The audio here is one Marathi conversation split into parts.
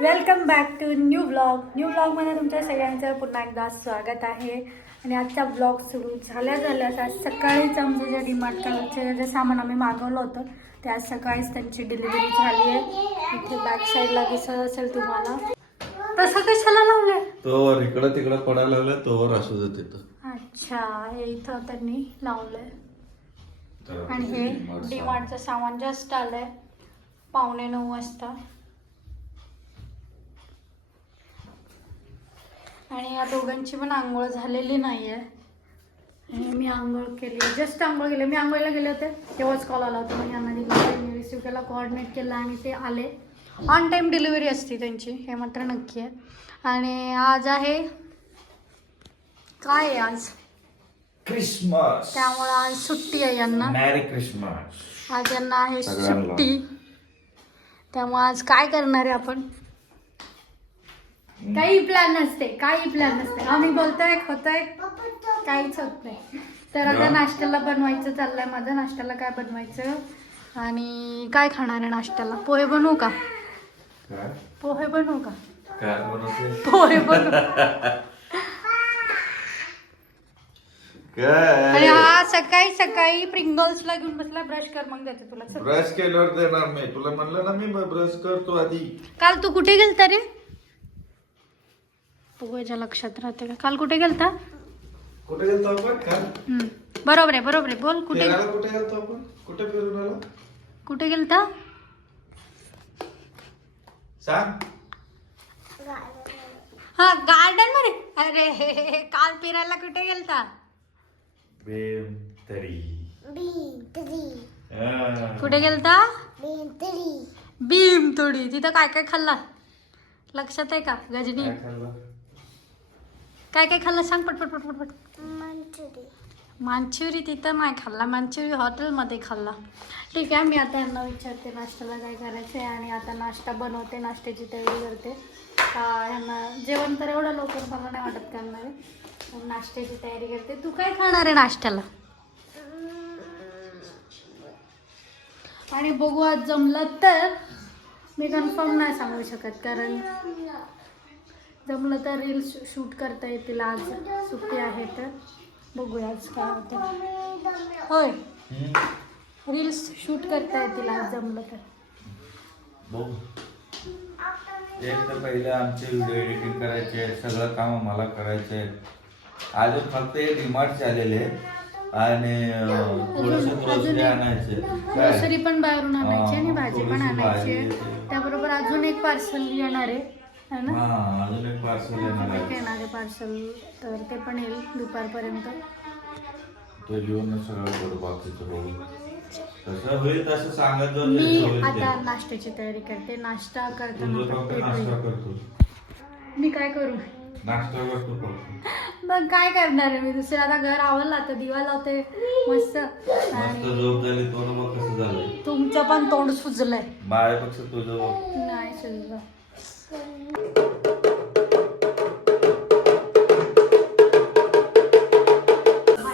Welcome back to new blog new ब्लॉगमध्ये तुमच्या सगळ्यांचं पुन्हा एकदा स्वागत आहे. आणि आजचा ब्लॉग सुरू झाल्या झाल्यास आज सकाळीच आमचं जे डीमार्ट कडचे जे सामान आम्ही मागवलं होतं ते आज सकाळीच त्यांची डिलिव्हरी झाली आहे. इथे बॅक साईडला दिसत असेल तुम्हाला. तसं कशाला लावलंय? तोवर इकडं तिकडं पडायला लागलं तोवर असू तिथं अच्छा हे इथं त्यांनी लावलंय. आणि हे डीमार्टचं सामान जस्ट आलंय. पावणे नऊ वाजता. आणि या दोघांची पण आंघोळ झालेली नाही आहे आणि मी आंघोळ केली. जस्ट आंघोळ केली. मी आंघोळीला गेले होते. तेव्हाच कॉल आला होता. मग यांना दिला मी रिसिव्ह केला कोऑर्डिनेट केला आणि ते आले. ऑन टाईम डिलिव्हरी असते त्यांची. हे मात्र नक्की आहे. आणि आज आहे काय आहे आज? क्रिसमस त्यामुळे आज सुट्टी आहे यांना. मॅरी क्रिसमस आज यांना आहे. सुट्टी. त्यामुळे आज काय करणार आहे आपण? काही प्लॅन नसते काही प्लॅन नसते. आम्ही बोलतोय होतोय काहीच होत नाही. तर आता. नाश्त्याला बनवायचं चाललंय माझं. नाश्त्याला काय बनवायचं? आणि काय खाणार आहे नाश्त्याला? पोहे बनवू का? पोहे बनवू का? पोहे बनवू. आणि हा सकाळी सकाळी प्रिंगल्सला घेऊन बसला ब्रश कर मग देते तुला. ब्रश केल्यावर देणार मी. तुला म्हणलं ना मी ब्रश करतो आधी. काल तू कुठे गेलता रे? पोहेच्या लक्षात राहते का? काल कुठे गेलता? कुठे गेलतो आपण? काल? हम्म. बरोबर आहे बरोबर आहे. बोल कुठे? कुठे गेलतो आपण? कुठे फिरून आलो? कुठे गेलता? सांग. हा गार्डनमध्ये? अरे काल फिरायला कुठे गेलता? बेम तरी कुठे गेलता? भीम थोडी तिथं काय काय खाल्ला? लक्षात आहे का गजनी? काय काय खाल्लं सांग पटपट पटपट पट मांचुरी. तिथं नाही खाल्ला मांचुरी हॉटेलमध्ये खाल्ला. ठीक आहे मी आता यांना विचारते नाश्त्याला काय करायचं आहे आणि आता नाश्ता बनवते नाश्त्याची तयारी करते. का ह्यांना जेवण तर एवढं लवकर मला नाही वाटत करणार आहे. नाश्त्याची तयारी करते. तू काय खाणार आहे नाश्त्याला? आणि बघू आज जमलं तर मी कन्फर्म नाही सांगू शकत कारण जमलं तर रील्स शूट करता येतील. आज सुट्टी आहे तर. बघूया आज काय होतं. होय. रील्स शूट करता येतील आज जमलं तर. बघू. एक तर पहिले आमचे व्हिडिओ एडिटिंग करायचे सगळं काम आम्हाला करायचे. अजून फक्त हे डिमार्ट आलेले आणि थोडेसे ग्रोसरी आणायचे? ग्रोसरी पण बाहेरून आणायची आणि भाजी पण आणायची. त्याबरोबर अजून एक पार्सल येणार आहे. है ना? हा अजून एक पार्सल येणार एक आहे येणार आहे पार्सल तर ते पण येईल दुपारपर्यंत. तो लिहून सगळं करू बाकीचं बघू. कसं होईल तसं सांगत जाऊ मी आता. नाश्त्याची तयारी करते नाश्ता तुझं करताना फक्त पण नाश्ता पेट करतो. मी काय करू? नाश्ता करतो फक्त. मग काय करणार आहे मी? दुसरं आता घर आवडलं आता दिवा लावते मस्त. मस्त आणि झोप झाली तोंड बघ कसं झालंय? तुमचं पण तोंड सुजलंय. माझ्यापेक्षा तुझं बघ. नाही सुजलं.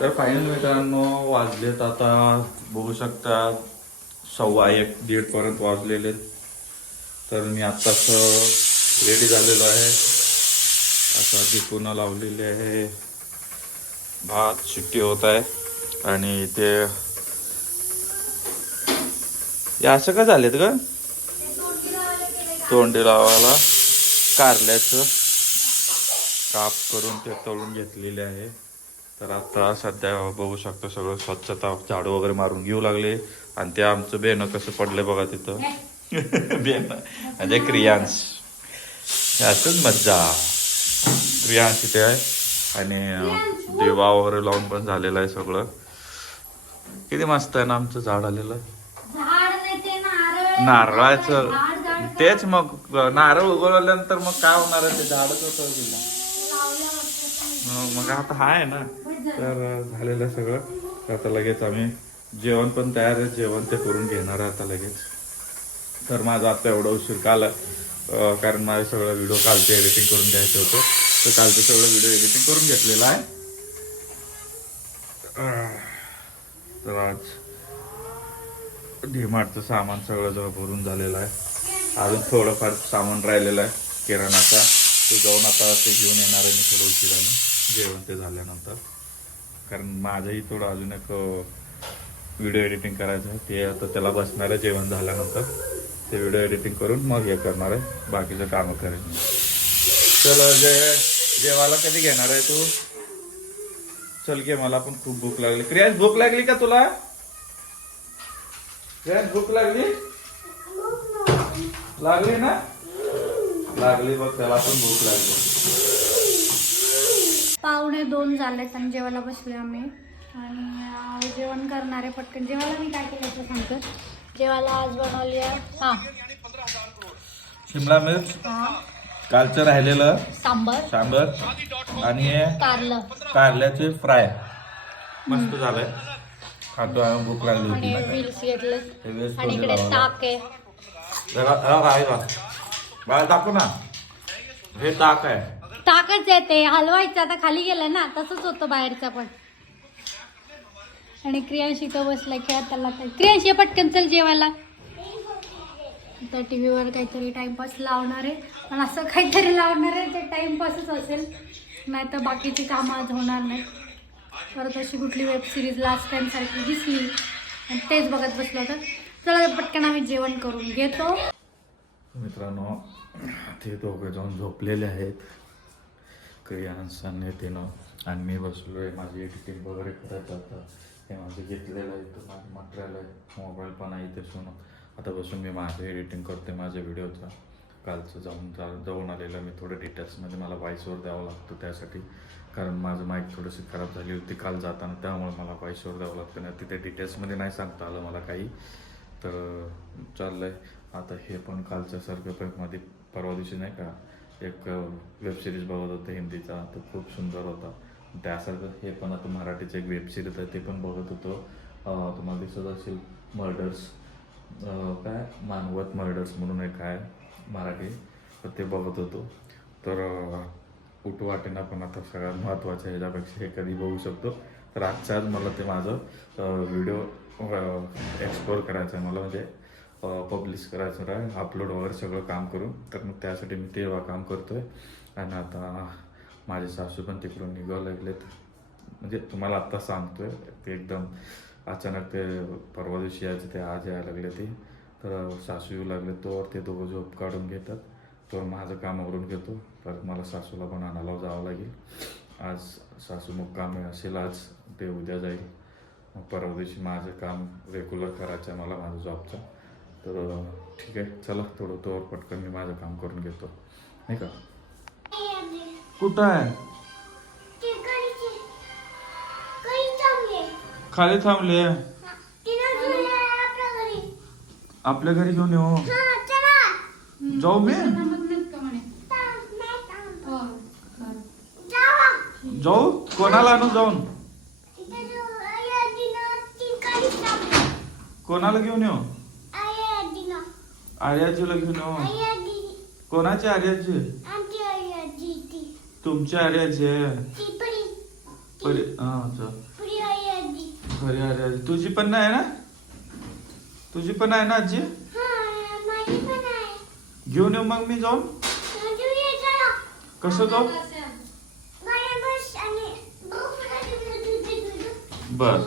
तर फायनल मित्रांनो वाजलेत आता बघू शकता सव्वा एक दीड पर्यंत वाजलेले तर मी आत्ताच रेडी झालेलो आहे. आता दिपून लावलेली आहे. भात शिट्टी होत आहे. आणि ते हे असं का झालेत ग? तोंडी लावायला. कारल्याचं काप करून ते तळून घेतलेले आहे. तर आता सध्या बघू शकतो सगळं स्वच्छता झाडू वगैरे मारून घेऊ लागले. आणि ते आमचं बेन कसं पडले बघा तिथं. बेन म्हणजे क्रियांश. असंच मज्जा. क्रियांश इथे आहे. आणि दिवा वगैरे लावून पण झालेलं आहे सगळं. किती मस्त आहे ना आमचं झाड आलेलं. नारळाचं. तेच मग नारळ उगवल्यानंतर मग काय होणार आहे ते झाडच होतं मग. आता हा आहे ना. तर झालेलं आहे सगळं. आता लगेच आम्ही जेवण पण तयार आहे. जेवण ते करून घेणार आहे आता लगेच. तर माझं आता एवढं उशीर काल कारण माझं सगळं व्हिडिओ कालचे एडिटिंग करून द्यायचं होतं. तर कालचं सगळं व्हिडिओ एडिटिंग करून घेतलेलं आहे. तर आज डीमार्टचं सामान सगळं जवळ भरून झालेलं आहे. अजून थोडंफार सामान राहिलेलं आहे किराणाचा. तो जाऊन आता ते घेऊन येणार आहे मी थोडं उशिराने जेवण ते झाल्यानंतर. कारण माझंही थोडं अजून एक व्हिडिओ एडिटिंग करायचं आहे. ते आता त्याला बसणार आहे जेवण झाल्यानंतर. ते व्हिडिओ एडिटिंग करून मग हे करणार आहे. बाकीचं कामं करेन मी. चल जे जेवायला कधी घेणार आहे तू? चल घे मला पण खूप भूक लागली. क्रियाज भूक लागली का तुला? क्रियाज भूक लागली? लागली ना? लागली बघ त्याला पण भूक लागली. पावणे दोन झालेत आणि जेवायला बसले आम्ही. आणि जेवण करणारे पटकन. जेवायला मी काय केलं ते सांगतो. जेवायला आज बनवली हां. शिमला मिर्च कालचं राहिलेलं सांबर. सांबर आणि कारलं. कारल्याचे फ्राय. मस्त झालंय. खातो आहे भूक लागली होती. आणि इकडे. ताक आहे. जरा जरा आहे का बाळा ना. हे ताक आहे. ताकच येते हलवायचं आता खाली गेलं ना तसंच होतं बाहेरचं पण. आणि क्रियांशी तो बसला खेळत त्याला काय क्रियांशी पटकन चल जेवायला. तर टी व्हीवर काहीतरी टाइमपास लावणार आहे. पण असं काहीतरी लावणार आहे ते टाइमपासच असेल. नाही तर बाकीची कामं आज होणार नाही परत अशी कुठली वेब सिरीज लास्ट टाईमसारखी दिसली. आणि तेच बघत बसलो तर चला पटकन आम्ही जेवण करून घेतो. मित्रांनो ते दोघे जाऊन झोपलेले आहेत. क्रियांसाने आणि तिनं. आणि मी बसलो आहे माझी एडिटिंग वगैरे करायचं आता. हे माझं घेतलेलं आहे. तर माझं मटेरियल आहे. मोबाईल पण आहे ते सोनं. आता बसून मी माझं एडिटिंग करते माझ्या व्हिडिओचा कालचं जाऊन जा जाऊन आलेलं मी थोडं डिटेल्समध्ये मला व्हॉइसवर द्यावं लागतं त्यासाठी. कारण माझं माईक थोडीशी खराब झाली होती काल जाताना. त्यामुळे मला व्हॉइसवर द्यावं लागतं. नाही तिथे डिटेल्समध्ये नाही सांगता आलं मला काही. तर चाललंय. आता हे पण कालच्या सर्गपेकमध्ये परवा दिवशी नाही का एक वेब सिरीज बघत होतं हिंदीचा तो खूप सुंदर होता. त्यासारखं हे पण आता मराठीचं एक वेबसिरीज आहे ते पण बघत होतो. तुम्हाला दिसत असेल मर्डर्स काय? मानवत मर्डर्स म्हणून एक आहे मराठी. तर ते बघत होतो. तर अं, वाटेना पण आता सगळ्यात महत्त्वाचं ह्याच्यापेक्षा हे कधी बघू शकतो. तर आजच्या आज मला ते माझं व्हिडिओ एक्सप्लोअर करायचं आहे मला म्हणजे पब्लिश करायचं आहे अपलोड वगैरे सगळं काम करून. तर मग त्यासाठी मी तेव्हा काम करतो आहे आणि आता माझे सासू पण तिकडून निघावं लागलेत. म्हणजे तुम्हाला आत्ता सांगतोय ते एकदम अचानक ते परवा दिवशी यायचे ते आज यायला लागले ते. तर सासू येऊ लागले तोवर ते दोघं झोप काढून घेतात. तर माझं काम आवरून घेतो. परत मला सासूला पण आणायला जावं लागेल. आज सासू मग काम असेल आज ते उद्या जाईल. परवा दिवशी माझं काम रेग्युलर करायचं आहे मला माझं जॉबचं तर ठीक आहे चला थोडं तोवर पटकन मी माझं काम करून घेतो. नाही का? कुठं आहे? खाली थांबले. आपल्या घरी घेऊन येऊ. जाऊ मी? जाऊ? कोणाला आणू जाऊन? कोणाला घेऊन येऊ? आर्याजीला घेऊन येऊ. कोणाची आर्याजी तुमची आर्याजी आहे? परी हा. खरी आर्याजी तुझी पण नाही ना? तुझी पण आहे ना आजी? घेऊन येऊ मग मी जाऊन? कसं जाऊ? बर.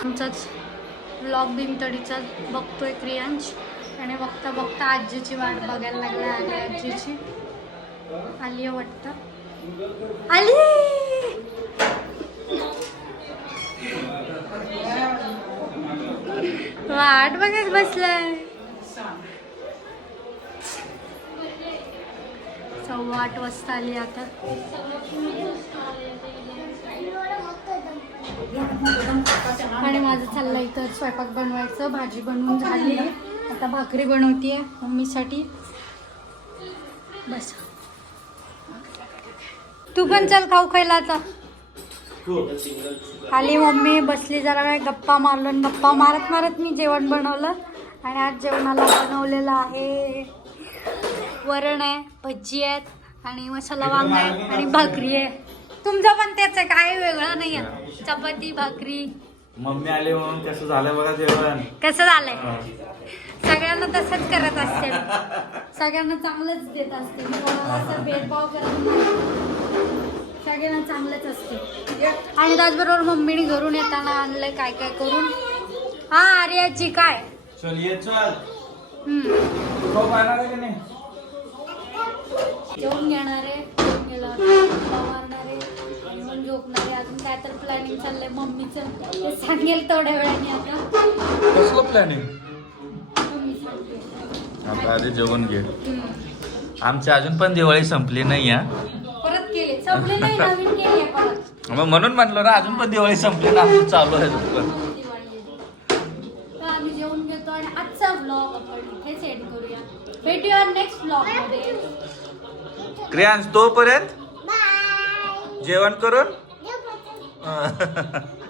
आमचाच ब्लॉग भीमतडीचा बघतोय क्रियांश. आणि बघता बघता आजीची वाट बघायला लागला आली आजीची. आली आहे वाटतं. आली! वाट बघत बसलाय सव्वा आठ वाजता आली आता. आणि माझं चाललंय इथं स्वयंपाक बनवायचं भाजी बनवून झाली. आता भाकरी बनवते मम्मीसाठी. बस. तू पण चल खाऊ खायला आता आली मम्मी बसली जरा वेळ गप्पा मारलो आणि गप्पा मारत मारत मी जेवण बनवलं. आणि आज जेवणाला बनवलेलं आहे. वरण आहे भजी आहेत. आणि मसाला वांग आहे आणि भाकरी आहे. तुमचं पण तेच आहे काय वेगळं नाही आहे. चपाती भाकरी. मम्मी आले म्हणून कसं झालं बघा जेवण. कसं झालंय? सगळ्यांना तसंच करत असते सगळ्यांना चांगलंच देत असते मी कोणाला असं भेदभाव करत नाही. सगळ्यांना चांगलंच असते आणि त्याचबरोबर मम्मीने घरून येताना आणलंय काय काय करून. हा आर्याची काय? चल ये चल. हम्म. घेणारे झोपणारे. अजून काय तर प्लॅनिंग चाललंय मम्मीचं. ते सांगेल थोड्या वेळाने आता. कसलं प्लॅनिंग मम्मी सांगते आता आधी जेवण घे. आमची अजून पण दिवाळी संपली नाही परत केले. संपले नाही नवीन केले परत. मग म्हणून म्हटलं ना अजून पण दिवाळी संपली ना आमची चालू आहे पण आम्ही जेवून घेतो आणि आजचा व्लॉग आपण इथे सेंड करूया. भेटूया नेक्स्ट व्लॉगमध्ये. क्रियांश तोपर्यंत जेवण करून.